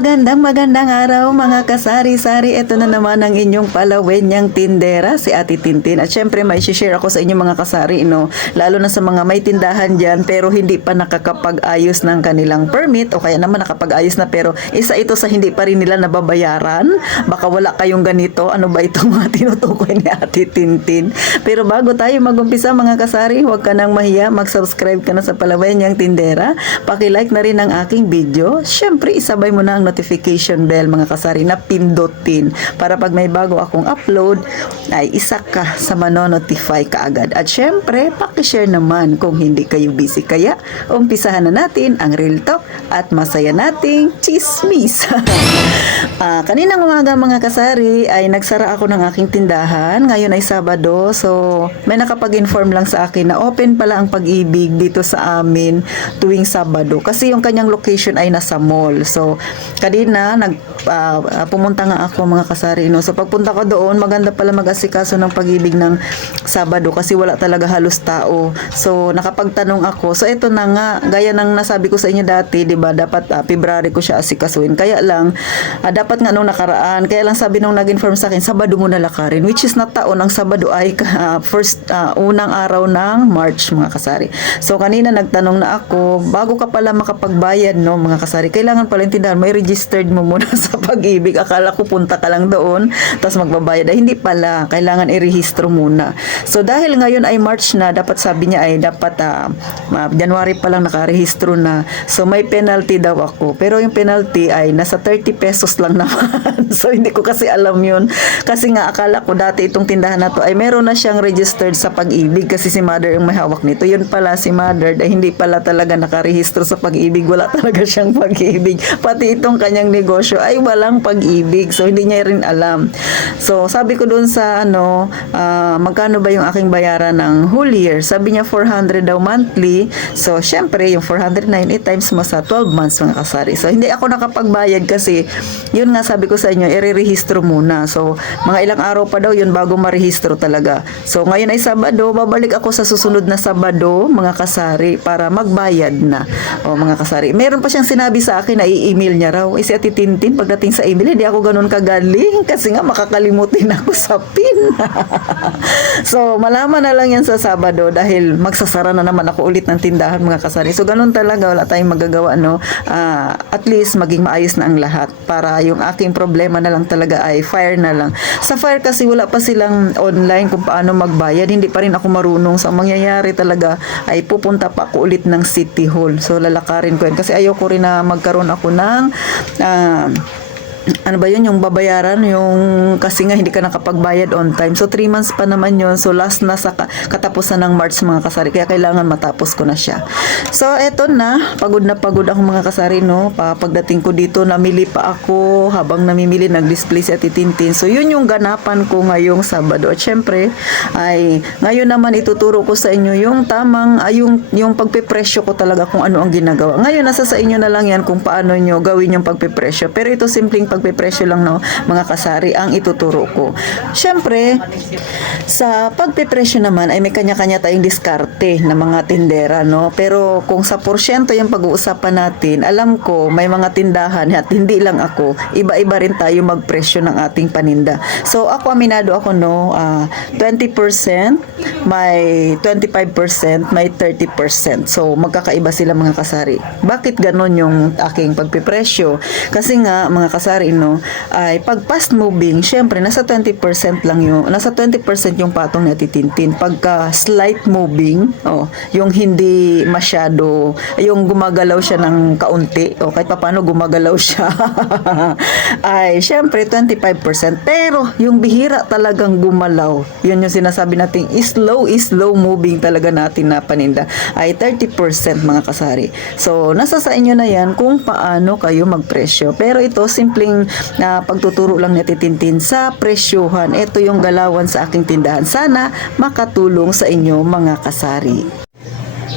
Magandang araw mga kasari-sari. Ito na naman ang inyong palawenyang tindera, si Ate Tintin. At syempre may share ako sa inyong mga kasari, no? Lalo na sa mga may tindahan dyan pero hindi pa nakakapag-ayos ng kanilang permit o kaya naman nakapag-ayos na pero isa ito sa hindi pa rin nila nababayaran. Baka wala kayong ganito. Ano ba itong mga tinutukoy ni Ate Tintin? Pero bago tayo mag-umpisa mga kasari, huwag ka nang mahiya. Mag-subscribe ka na sa palawenyang tindera. Paki-like na rin ang aking video. Syempre isabay mo na ang notification bell mga kasari na pindutin para pag may bago akong upload ay isa ka sa manonotify kaagad. At syempre, pakishare naman kung hindi kayo busy. Kaya, umpisahan na natin ang real talk at masaya nating chismis. Kaninang umaga mga kasari ay nagsara ako ng aking tindahan. Ngayon ay Sabado, so may nakapag-inform lang sa akin na open pala ang Pag-ibig dito sa amin tuwing Sabado. Kasi yung kanyang location ay nasa mall. So, kanina pumunta nga ako mga kasari, no? So pagpunta ko doon, maganda pala mag-asikaso ng Pag-ibig ng Sabado kasi wala talaga halos tao. So nakapagtanong ako. So ito na nga, gaya ng nasabi ko sa inyo dati, 'di ba? Dapat February ko siya asikasuhin. Kaya lang dapat nga nung nakaraan. Kaya lang sabi nung nag-inform sa akin, Sabado mo na lakarin, which is not taon. Ang Sabado ay unang araw ng March mga kasari. So kanina nagtanong na ako, bago ka pala makapagbayad, no mga kasari, kailangan pala yung tindahan may registered mo muna sa Pag-ibig. Akala ko punta ka lang doon tapos magbabayad. Ay, hindi pala. Kailangan irehistro muna. So dahil ngayon ay March na, dapat sabi niya ay dapat January pa lang nakarehistro na. So may penalty daw ako. Pero yung penalty ay nasa 30 pesos lang naman. So hindi ko kasi alam yun. Kasi nga akala ko dati itong tindahan na to ay meron na siyang registered sa Pag-ibig kasi si Mother yung may hawak nito. Yun pala si Mother ay hindi pala talaga nakarehistro sa Pag-ibig. Wala talaga siyang Pag-ibig. Pati itong kanyang negosyo ay walang Pag-ibig. So hindi niya rin alam. So sabi ko doon sa magkano ba yung aking bayaran ng whole year? Sabi niya 400 daw monthly. So syempre yung 409 times mo sa 12 months mga kasari. So hindi ako nakapagbayad kasi yun nga sabi ko sa inyo, irerehistro muna. So mga ilang araw pa daw yun bago marehistro talaga. So ngayon ay Sabado, babalik ako sa susunod na Sabado mga kasari para magbayad na. O mga kasari, meron pa siyang sinabi sa akin na i-email niya raw. Si Ate Tintin, pagdating sa email, hindi ako ganun kagaling kasi nga makakalimutin ako sa PIN. So malaman na lang yan sa Sabado dahil magsasara na naman ako ulit ng tindahan mga kasari. So ganun talaga, wala tayong magagawa, no? At least maging maayos na ang lahat para yung aking problema na lang talaga ay fire na lang. Sa fire kasi wala pa silang online kung paano magbayad. Hindi pa rin ako marunong. So ang mangyayari talaga ay pupunta pa ako ulit ng City Hall. So lalakarin ko yan kasi ayoko rin na magkaroon ako ng ano ba yun, yung babayaran, yung kasi nga hindi ka nakapagbayad on time. So 3 months pa naman yun. So last na sa katapusan ng March mga kasari. Kaya kailangan matapos ko na siya. So eto na, pagod ako mga kasari, no. Pagdating ko dito, namili pa ako. Habang namimili, nag-display si Ate Tintin. So yun yung ganapan ko ngayong Sabado. At syempre, ay ngayon naman ituturo ko sa inyo yung tamang, yung pagpipresyo ko talaga kung ano ang ginagawa. Ngayon, nasa sa inyo na lang yan kung paano nyo gawin yung pagpipresyo. Pero ito simpleng pagpipresyo lang, no, mga kasari, ang ituturo ko. Syempre, sa pagpipresyo naman ay may kanya-kanya tayong diskarte na mga tindera, no? Pero kung sa porsyento yung pag-uusapan natin, alam ko may mga tindahan at hindi lang ako, iba-iba rin tayo magpresyo ng ating paninda. So ako, aminado ako, no, 20%, may 25%, may 30%. So magkakaiba sila mga kasari. Bakit ganon yung aking pagpipresyo? Kasi nga mga kasari, no, ay pag fast moving, syempre nasa 20% lang nasa 20% yung patong na titintin. Pagka slight moving, yung hindi masyado, yung gumagalaw siya ng kaunti, kahit paano gumagalaw siya, ay syempre 25%. Pero yung bihira talagang gumalaw, yun yung sinasabi natin slow moving talaga natin na paninda, ay 30% mga kasari. So nasa sa inyo na yan kung paano kayo magpresyo. Pero ito simpleng pagtuturo lang ni Tintin sa presyohan. Ito yung galawan sa aking tindahan. Sana makatulong sa inyo mga kasari.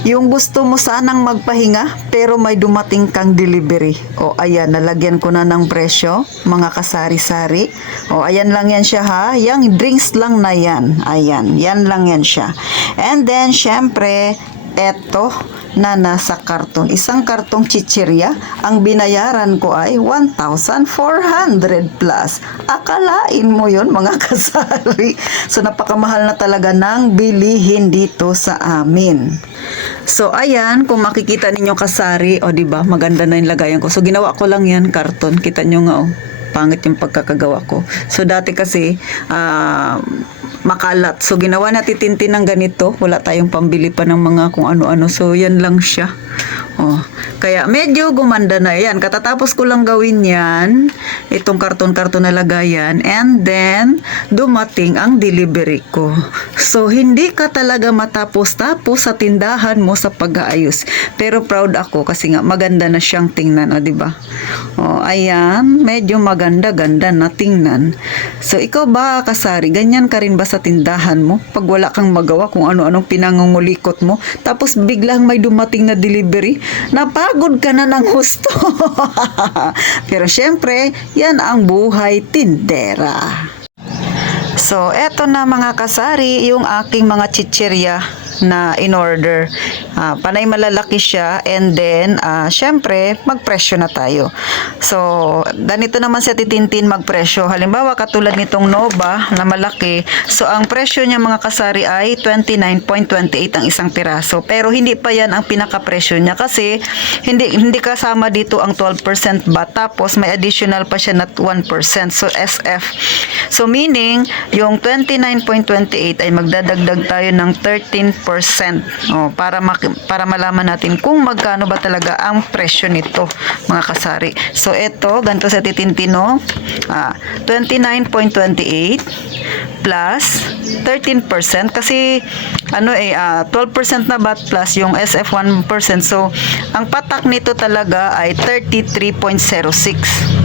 Yung gusto mo sanang magpahinga pero may dumating kang delivery. O ayan, nalagyan ko na ng presyo, mga kasari-sari. O ayan lang yan siya, ha. Yang drinks lang na yan. Ayan, yan lang yan siya. And then, syempre, eto na nasa karton. Isang kartong chichirya, ang binayaran ko ay 1,400 plus. Akalain mo yon mga kasari. So napakamahal na talaga ng bilihin dito sa amin. So ayan, kung makikita ninyo kasari, o di ba, maganda na yung lagayan ko. So ginawa ko lang yan, karton. Kita nyo nga, oh, pangit yung pagkakagawa ko. So dati kasi makalat. So ginawa natin tintin ng ganito. Wala tayong pambili pa ng mga kung ano-ano. So yan lang siya. Oh, kaya medyo gumanda na yan. Katatapos ko lang gawin yan, itong karton-karton na lagayan, and then dumating ang delivery ko. So hindi ka talaga matapos-tapos sa tindahan mo sa pag-aayos. Pero proud ako kasi nga maganda na siyang tingnan, o di ba? Oh, ayan, medyo maganda-ganda na tingnan. So ikaw ba, kasari, ganyan ka rin ba sa tindahan mo? Pag wala kang magawa kung ano-anong pinangungulikot mo, tapos biglang may dumating na delivery, napagod ka na ng husto. Pero syempre, yan ang buhay tindera. So, eto na mga kasari, yung aking mga chichirya na in order. Panay malalaki siya, and then syempre magpresyo na tayo. So ganito naman si Titintin magpresyo. Halimbawa katulad nitong Nova na malaki, so ang presyo niya mga kasari ay 29.28 ang isang piraso. Pero hindi pa yan ang pinakapresyo niya kasi hindi kasama dito ang 12% VAT, tapos may additional pa siya na 1%, so SF. So meaning yung 29.28 ay magdadagdag tayo ng 13%. Para malaman natin kung magkano ba talaga ang presyo nito mga kasari. So ito, ganito sa Titintino, 29.28 plus 13% kasi 12% na VAT plus yung SF 1%. So ang patak nito talaga ay 33.06.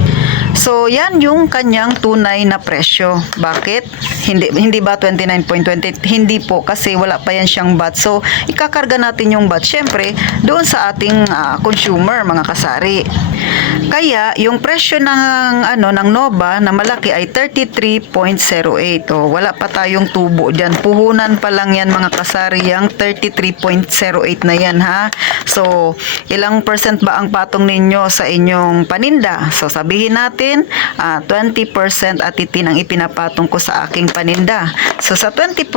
So, yan yung kanyang tunay na presyo. Bakit? Hindi ba 29.28? Hindi po, kasi wala pa yan siyang VAT. So, ikakarga natin yung VAT, syempre, doon sa ating consumer, mga kasari. Kaya, yung presyo ng Nova na malaki ay 33.08. O, wala pa tayong tubo dyan. Puhunan pa lang yan, mga kasari, yung 33.08 na yan, ha? So, ilang percent ba ang patong ninyo sa inyong paninda? So, sabihin natin, 20% atitin ang ipinapatong ko sa aking paninda. So sa 20%,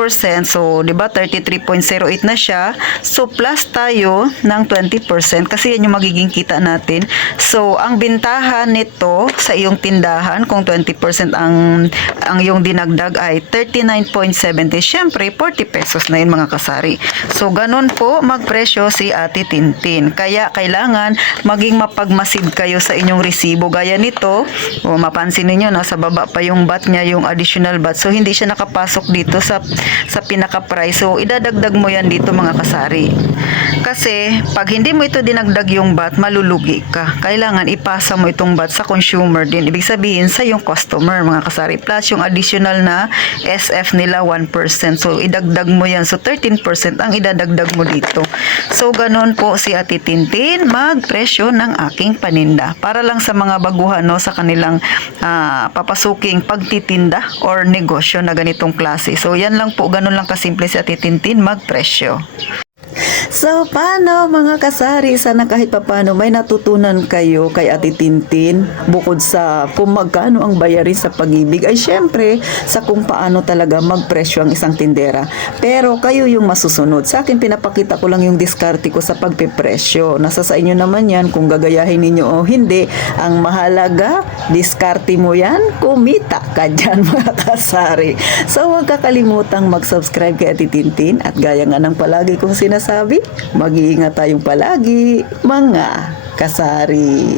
so 'di ba 33.08 na siya. So plus tayo ng 20% kasi yan yung magiging kita natin. So ang bintahan nito sa iyong tindahan kung 20% ang iyong dinagdag ay 39.70. Syempre 40 pesos na yun mga kasari. So ganun po magpresyo si Ate Tintin. Kaya kailangan maging mapagmasid kayo sa inyong resibo. Gaya nito, mapansin niyo na sa baba pa yung VAT niya, yung additional VAT. So hindi siya nakapasok dito sa pinaka-price. So idadagdag mo yan dito mga kasari. Kasi pag hindi mo ito dinagdag yung VAT, malulugi ka. Kailangan ipasa mo itong VAT sa consumer din. Ibig sabihin sa yung customer mga kasari. Plus yung additional na SF nila 1%. So idagdag mo yan. So 13% ang idadagdag mo dito. So ganun po si Ate Tintin magpresyo ng aking paninda. Para lang sa mga baguhan sa kanilang papasuking pagtitinda or negosyo na ganitong klase. So yan lang po, ganun lang kasimple si Ate Tintin magpresyo. So, paano mga kasari? Sana kahit papano may natutunan kayo kay Ate Tintin bukod sa kung magkano ang bayarin sa pag-ibig ay syempre sa kung paano talaga magpresyo ang isang tindera. Pero kayo yung masusunod. Sa akin pinapakita ko lang yung diskarte ko sa pagpipresyo. Nasa sa inyo naman yan kung gagayahin ninyo o hindi. Ang mahalaga, diskarte mo yan, kumita ka dyan mga kasari. So, huwag kakalimutang mag-subscribe kay Ate Tintin at gaya nga ng palagi kong sinasabi, mag-iingat tayong palagi, mga kasari.